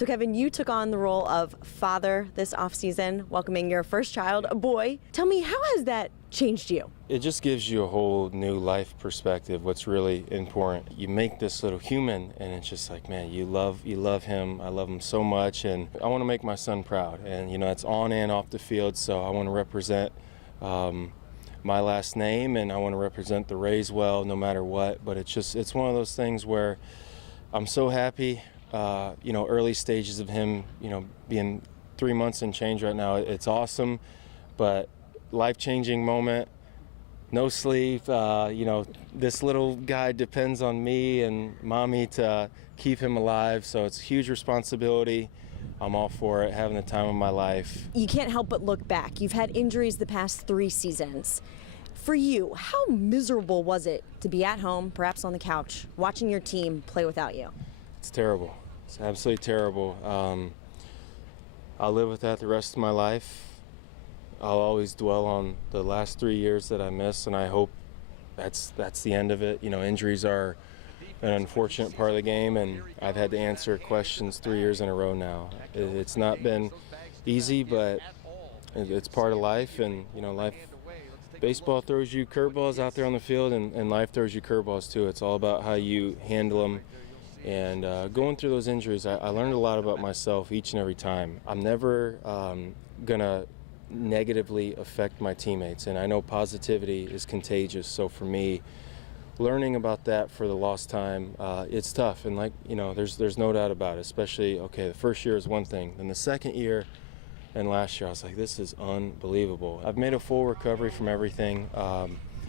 So Kevin, you took on the role of father this offseason, welcoming your first child, a boy. Tell me, how has that changed you? It just gives you a whole new life perspective, what's really important. You make this little human and it's just like, man, you love him. I love him so much, and I want to make my son proud. And it's on and off the field, so I want to represent my last name, and I want to represent the Rays well no matter what. But it's one of those things where I'm so happy. Early stages of him, being 3 months and change right now, it's awesome, but life-changing moment. No sleep. This little guy depends on me and mommy to keep him alive, so it's a huge responsibility. I'm all for it, having the time of my life. You can't help but look back. You've had injuries the past 3 seasons. For you, how miserable was it to be at home, perhaps on the couch, watching your team play without you? It's terrible. It's absolutely terrible. I'll live with that the rest of my life. I'll always dwell on the last 3 years that I missed, and I hope that's the end of it. Injuries are an unfortunate part of the game, and I've had to answer questions 3 years in a row now. It's not been easy, but it's part of life, and baseball throws you curveballs out there on the field, and life throws you curveballs too. It's all about how you handle them. And going through those injuries, I learned a lot about myself each and every time. I'm never going to negatively affect my teammates, and I know positivity is contagious. So for me, learning about that for the lost time, it's tough. And there's no doubt about it, especially, the first year is one thing. Then the second year and last year, I was like, this is unbelievable. I've made a full recovery from everything.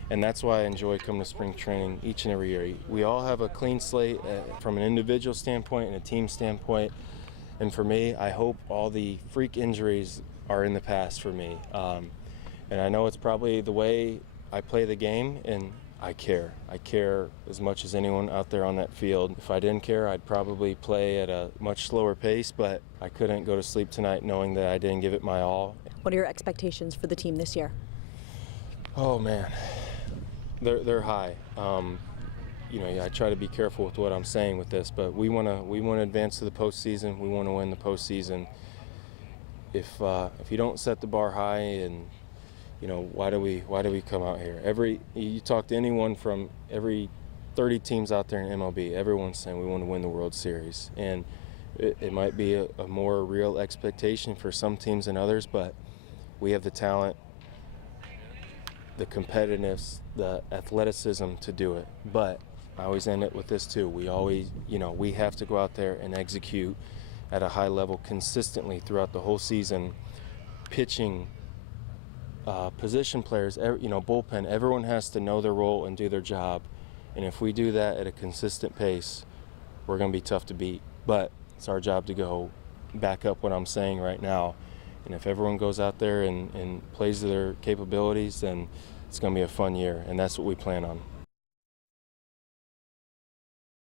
And that's why I enjoy coming to spring training each and every year. We all have a clean slate from an individual standpoint and a team standpoint. And for me, I hope all the freak injuries are in the past for me. And I know it's probably the way I play the game, and I care. I care as much as anyone out there on that field. If I didn't care, I'd probably play at a much slower pace, but I couldn't go to sleep tonight knowing that I didn't give it my all. What are your expectations for the team this year? Oh, man. They're high. I try to be careful with what I'm saying with this, but we want to advance to the postseason. We want to win the postseason. If you don't set the bar high, and why do we come out here? You talk to anyone from every 30 teams out there in MLB, everyone's saying we want to win the World Series, and it might be a more real expectation for some teams than others, but we have the talent, the competitiveness, the athleticism to do it. But I always end it with this too. We always, we have to go out there and execute at a high level consistently throughout the whole season. Pitching, position players, bullpen, everyone has to know their role and do their job. And if we do that at a consistent pace, we're going to be tough to beat. But it's our job to go back up what I'm saying right now. And if everyone goes out there and plays to their capabilities, then it's going to be a fun year, and that's what we plan on.